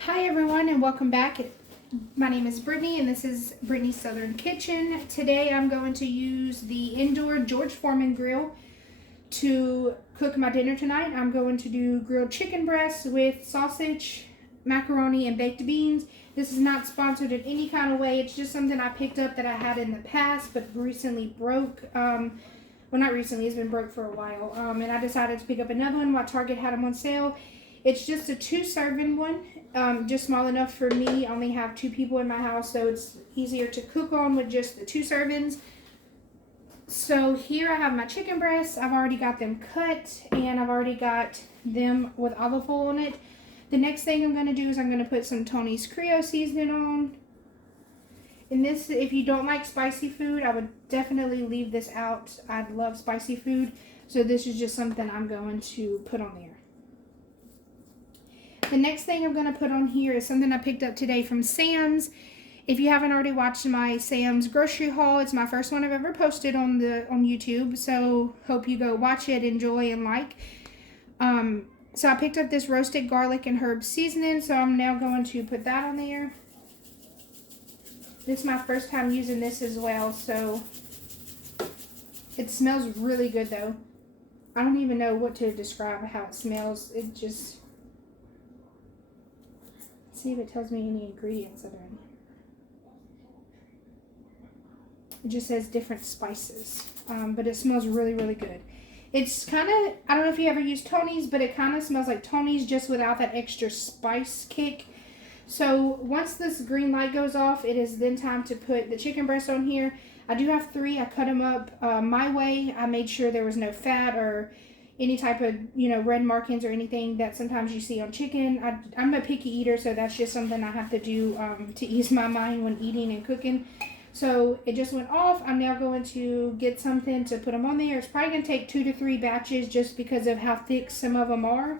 Hi everyone and welcome back. My name is Brittany and this is Brittany's Southern Kitchen. Today I'm going to use the indoor George Foreman grill to cook my dinner tonight. I'm going to do grilled chicken breasts with sausage, macaroni, and baked beans. This is not sponsored in any kind of way. It's just something I picked up that I had in the past but recently broke. Well, not recently, it's been broke for a while. And I decided to pick up another one while Target had them on sale. It's just a 2-serving one, just small enough for me. I only have 2 people in my house, so it's easier to cook on with just the 2 servings. So here I have my chicken breasts. I've already got them cut, and I've already got them with olive oil on it. The next thing I'm going to do is I'm going to put some Tony's Creole seasoning on. And this, if you don't like spicy food, I would definitely leave this out. I love spicy food, so this is just something I'm going to put on there. The next thing I'm going to put on here is something I picked up today from Sam's. If you haven't already watched my Sam's grocery haul, it's my first one I've ever posted on YouTube, so hope you go watch it, enjoy, and like. So I picked up this roasted garlic and herb seasoning, so I'm now going to put that on there. This is my first time using this as well, so it smells really good though. I don't even know what to describe how it smells. It just, let's see if it tells me any ingredients that are in here. It just says different spices, but it smells really, really good. It's kind of, I don't know if you ever use Tony's, but it kind of smells like Tony's just without that extra spice kick. So once this green light goes off, it is then time to put the chicken breast on here. I do have 3. I cut them up my way. I made sure there was no fat or any type of, red markings or anything that sometimes you see on chicken. I'm a picky eater, so that's just something I have to do to ease my mind when eating and cooking. So it just went off. I'm now going to get something to put them on there. It's probably going to take 2 to 3 batches just because of how thick some of them are.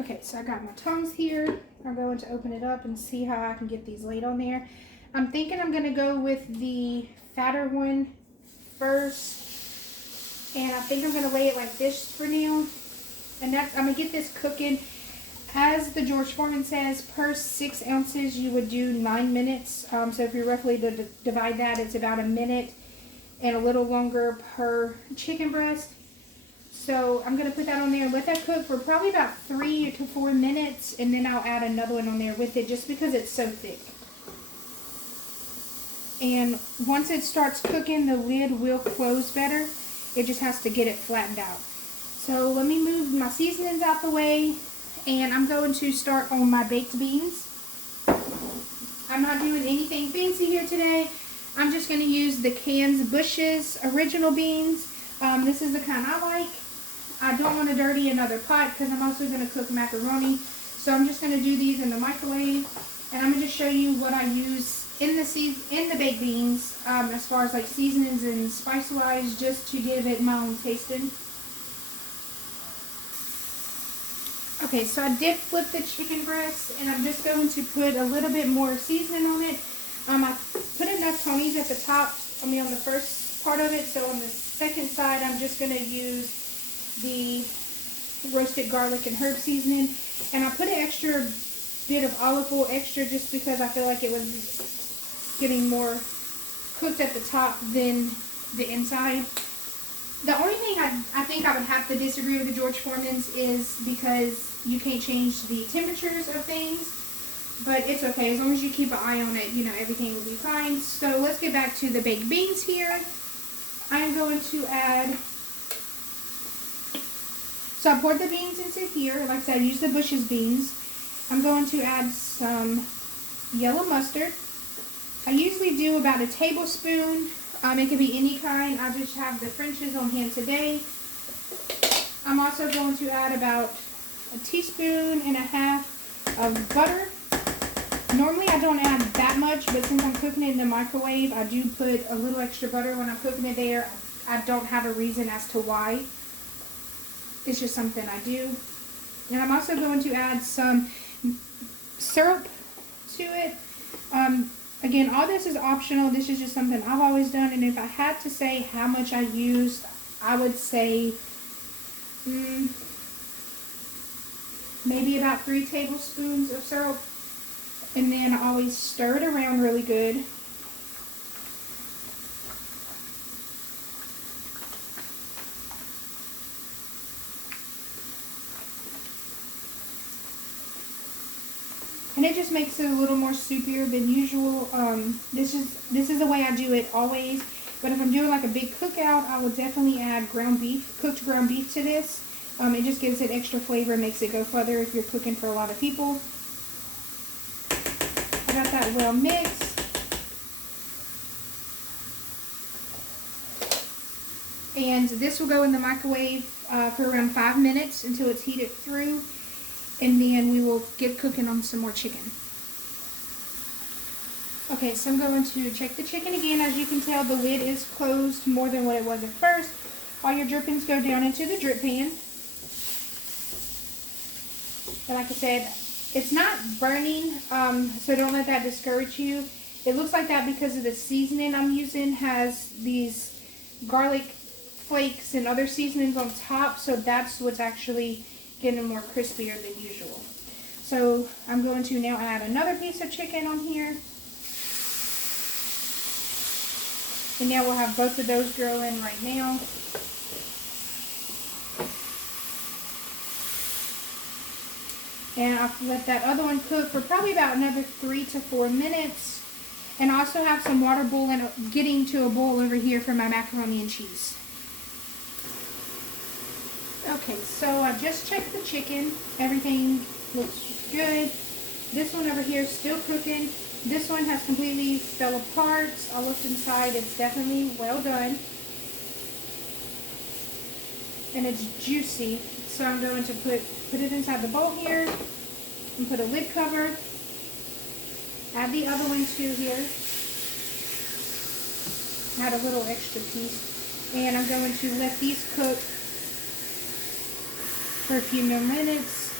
Okay, so I got my tongs here. I'm going to open it up and see how I can get these laid on there. I'm thinking I'm going to go with the fatter one first. And I think I'm going to lay it like this for now. And I'm going to get this cooking. As the George Foreman says, per 6 ounces, you would do 9 minutes. So if you roughly divide that, it's about a minute and a little longer per chicken breast. So I'm going to put that on there and let that cook for probably about 3 to 4 minutes. And then I'll add another one on there with it just because it's so thick. And once it starts cooking, the lid will close better. It just has to get it flattened out. So let me move my seasonings out the way. And I'm going to start on my baked beans. I'm not doing anything fancy here today. I'm just going to use the Canned Bush's original beans. This is the kind I like. I don't want to dirty another pot because I'm also going to cook macaroni. So I'm just going to do these in the microwave. And I'm going to just show you what I use in the baked beans as far as like seasonings and spice wise, just to give it my own tasting. Okay, so I did flip the chicken breast, and I'm just going to put a little bit more seasoning on it. I put enough Tony's at the top, on the first part of it, so on the second side, I'm just going to use the roasted garlic and herb seasoning. And I put an extra bit of olive oil extra just because I feel like it was getting more cooked at the top than the inside. The only thing I think I would have to disagree with the George Foreman's is because you can't change the temperatures of things, but it's okay. As long as you keep an eye on it, everything will be fine. So let's get back to the baked beans here. I'm going to add, so I poured the beans into here. Like I said, I used the Bush's beans. I'm going to add some yellow mustard. I usually do about a tablespoon. It can be any kind. I just have the French's on hand today. I'm also going to add about 1.5 teaspoons of butter. Normally I don't add that much, but since I'm cooking it in the microwave, I do put a little extra butter when I'm cooking it there. I don't have a reason as to why. It's just something I do. And I'm also going to add some syrup to it. Again, all this is optional. This is just something I've always done. And if I had to say how much I used, I would say maybe about 3 tablespoons of syrup. And then always stir it around really good. And it just makes it a little more soupier than usual. This is the way I do it always. But if I'm doing like a big cookout, I would definitely add cooked ground beef to this. It just gives it extra flavor and makes it go further if you're cooking for a lot of people. I got that well mixed. And this will go in the microwave for around 5 minutes until it's heated through. And then we will get cooking on some more chicken. Okay, so I'm going to check the chicken again. As you can tell, the lid is closed more than what it was at first. All your drippings go down into the drip pan. And like I said, it's not burning, so don't let that discourage you. It looks like that because of the seasoning I'm using has these garlic flakes and other seasonings on top, so that's what's actually getting more crispier than usual. So I'm going to now add another piece of chicken on here. And now we'll have both of those grilling right now. And I'll let that other one cook for probably about another 3 to 4 minutes. And I also have some water boiling, getting to a boil over here for my macaroni and cheese. Okay, so I just checked the chicken. Everything looks good. This one over here is still cooking. This one has completely fell apart. I looked inside. It's definitely well done. And it's juicy. So I'm going to put it inside the bowl here and put a lid cover. Add the other one too here. Add a little extra piece. And I'm going to let these cook for a few more minutes.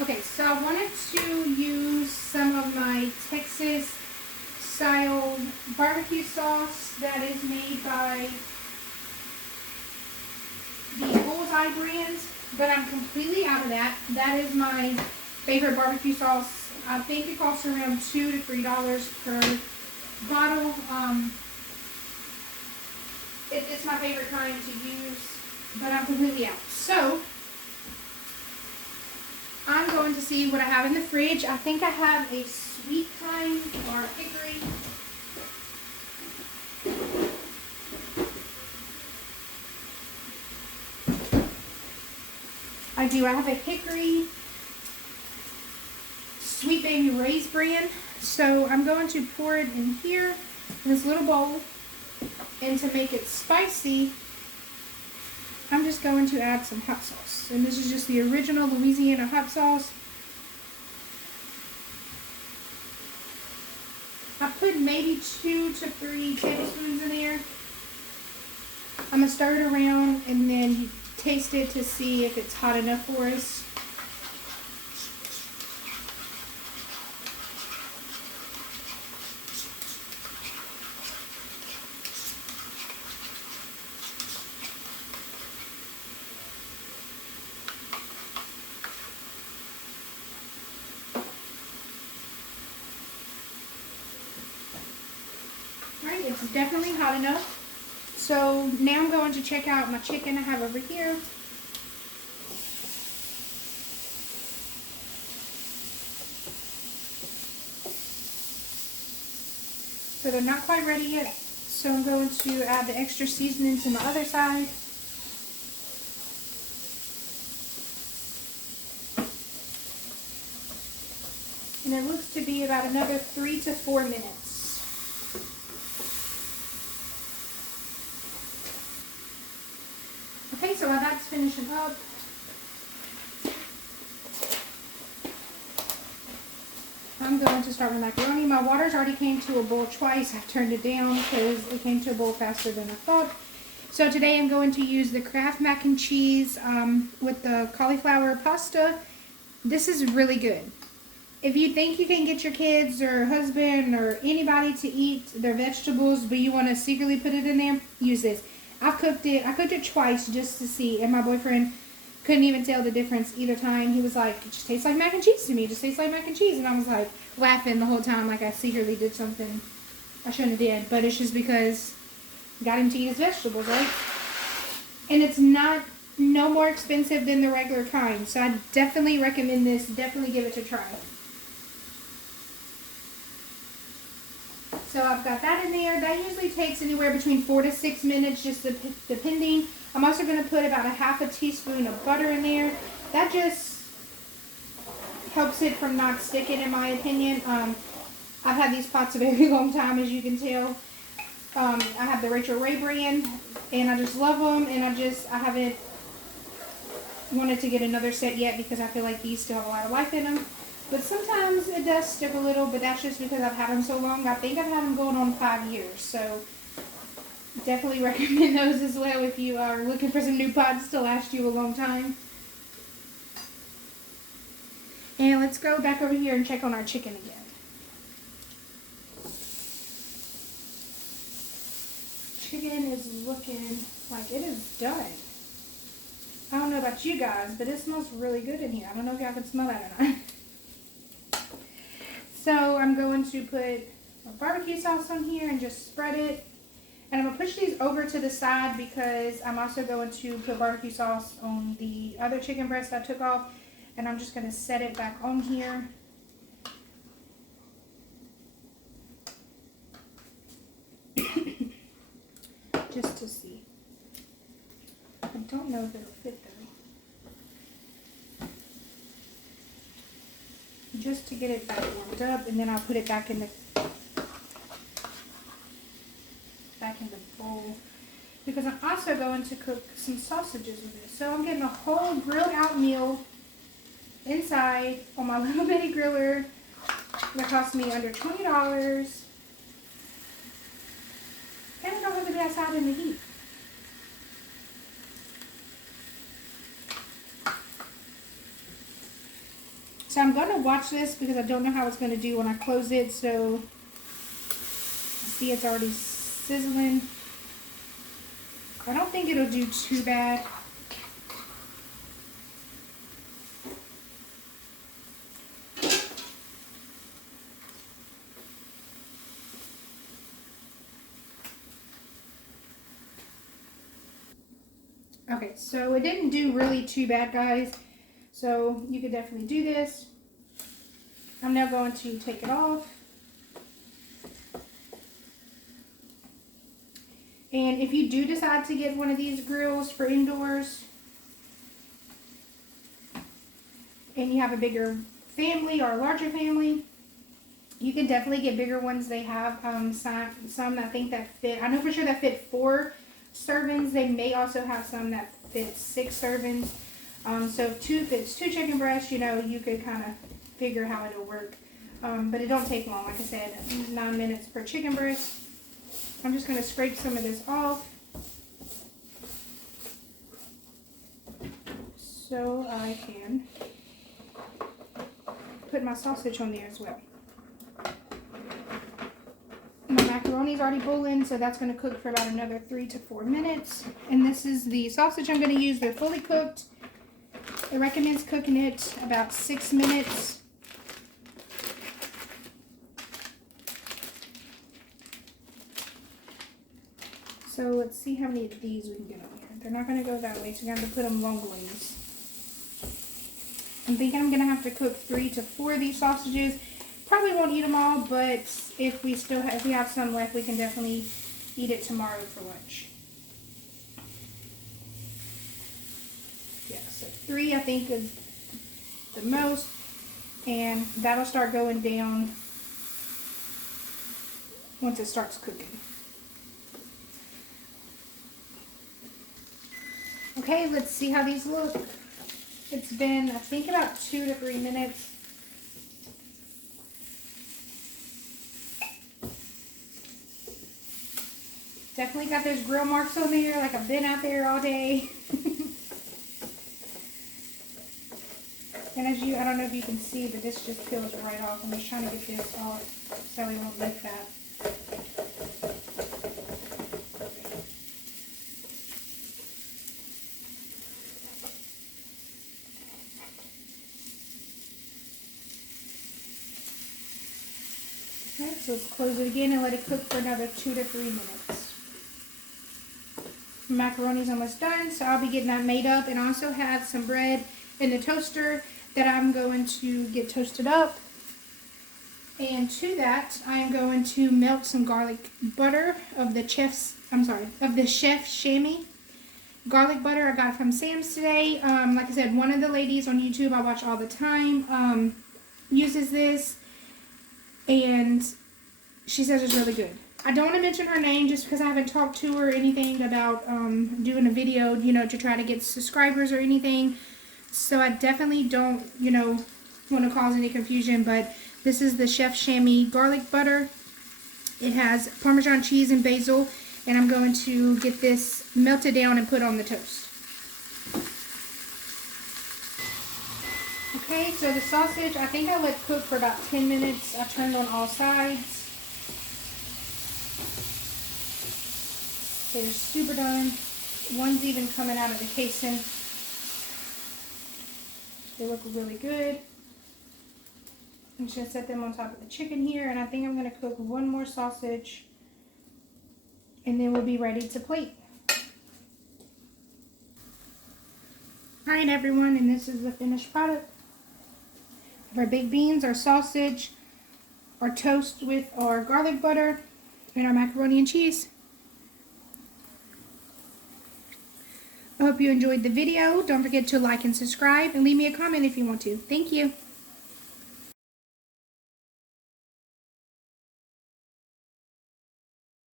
Okay, so I wanted to use some of my Texas style barbecue sauce that is made by the Bullseye brand, but I'm completely out of that. That is my favorite barbecue sauce. I think it costs around $2 to $3 per bottle. It's my favorite kind to use, but I'm completely out. So I'm going to see what I have in the fridge. I think I have a sweet kind or hickory. I do. I have a hickory Sweet Baby Ray's brand. So I'm going to pour it in here in this little bowl. And to make it spicy, I'm just going to add some hot sauce. And this is just the original Louisiana hot sauce. I put maybe 2 to 3 tablespoons in there. I'm going to stir it around and then taste it to see if it's hot enough for us. Alright, it's definitely hot enough. So now I'm going to check out my chicken I have over here. So they're not quite ready yet. So I'm going to add the extra seasoning to my other side. And it looks to be about another 3 to 4 minutes. Okay, so while that's finishing up, I'm going to start with macaroni. My water's already came to a boil twice. I've turned it down because it came to a boil faster than I thought. So today I'm going to use the Kraft mac and cheese with the cauliflower pasta. This is really good. If you think you can get your kids or husband or anybody to eat their vegetables, but you want to secretly put it in there, use this. I cooked it twice just to see, and my boyfriend couldn't even tell the difference either time. He was like, it just tastes like mac and cheese to me. It just tastes like mac and cheese. And I was like laughing the whole time like I secretly did something I shouldn't have did. But it's just because I got him to eat his vegetables, right? And it's no more expensive than the regular kind. So I definitely recommend this. Definitely give it a try. So I've got that in there. That usually takes anywhere between 4 to 6 minutes, just depending. I'm also going to put about a half a teaspoon of butter in there. That just helps it from not sticking, in my opinion. I've had these pots a very long time, as you can tell. I have the Rachel Ray brand, and I just love them. And I haven't wanted to get another set yet because I feel like these still have a lot of life in them. But sometimes it does stick a little, but that's just because I've had them so long. I think I've had them going on 5 years, so definitely recommend those as well if you are looking for some new pots to last you a long time. And let's go back over here and check on our chicken again. Chicken is looking like it is done. I don't know about you guys, but it smells really good in here. I don't know if y'all can smell that or not. So I'm going to put a barbecue sauce on here and just spread it. And I'm going to push these over to the side because I'm also going to put barbecue sauce on the other chicken breast I took off. And I'm just going to set it back on here. Just to see. I don't know if it'll fit though. Just to get it back warmed up, and then I'll put it back in the bowl because I'm also going to cook some sausages with it. So I'm getting a whole grilled out meal inside on my little bitty griller that cost me under $20, and I don't have to be outside in the heat. So I'm going to watch this because I don't know how it's going to do when I close it. So see, it's already sizzling. I don't think it'll do too bad. Okay, so it didn't do really too bad, guys. So you could definitely do this. I'm now going to take it off. And if you do decide to get one of these grills for indoors and you have a bigger family or a larger family, you can definitely get bigger ones. They have some I think that fit. I know for sure that fit 4 servings. They may also have some that fit 6 servings. So if it's 2 chicken breasts, you know, you could kind of figure how it'll work. But it don't take long. Like I said, 9 minutes per chicken breast. I'm just going to scrape some of this off so I can put my sausage on there as well. My macaroni's already boiling, so that's going to cook for about another 3 to 4 minutes. And this is the sausage I'm going to use. They're fully cooked. It recommends cooking it about 6 minutes. So let's see how many of these we can get on here. They're not going to go that way, so we're going to have to put them long ways. I'm thinking I'm going to have to cook 3 to 4 of these sausages. Probably won't eat them all, but if we have some left, we can definitely eat it tomorrow for lunch. Yeah, so 3 I think is the most, and that'll start going down once it starts cooking. Okay, let's see how these look. It's been, I think, about 2 to 3 minutes. Definitely got those grill marks on there, like I've been out there all day. And I don't know if you can see, but this just peels right off. I'm just trying to get this off so it won't lift that. Let's close it again and let it cook for another 2 to 3 minutes. Macaroni's almost done, so I'll be getting that made up, and I also have some bread in the toaster that I'm going to get toasted up. And to that, I am going to melt some garlic butter of the Chef Chamois garlic butter I got from Sam's today. Like I said, one of the ladies on YouTube I watch all the time uses this, and she says it's really good. I don't want to mention her name just because I haven't talked to her or anything about doing a video, to try to get subscribers or anything. So I definitely don't, want to cause any confusion, but this is the Chef Chamois garlic butter. It has Parmesan cheese and basil, and I'm going to get this melted down and put on the toast. Okay, so the sausage, I think I let cook for about 10 minutes. I turned on all sides. They're super done. One's even coming out of the casing. They look really good. I'm just going to set them on top of the chicken here, and I think I'm going to cook one more sausage, and then we'll be ready to plate. Alright everyone, and this is the finished product. Our baked beans, our sausage, our toast with our garlic butter, and our macaroni and cheese. I hope you enjoyed the video. Don't forget to like and subscribe, and leave me a comment if you want to. Thank you.